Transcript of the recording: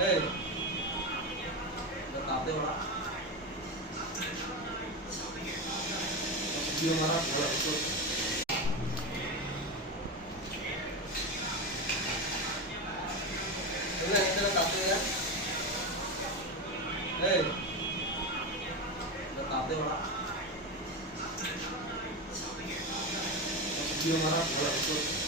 Eh, berkate ora. Dia marah bola itu. Ini kita kate ya. Eh, berkate ora. Dia marah bola itu.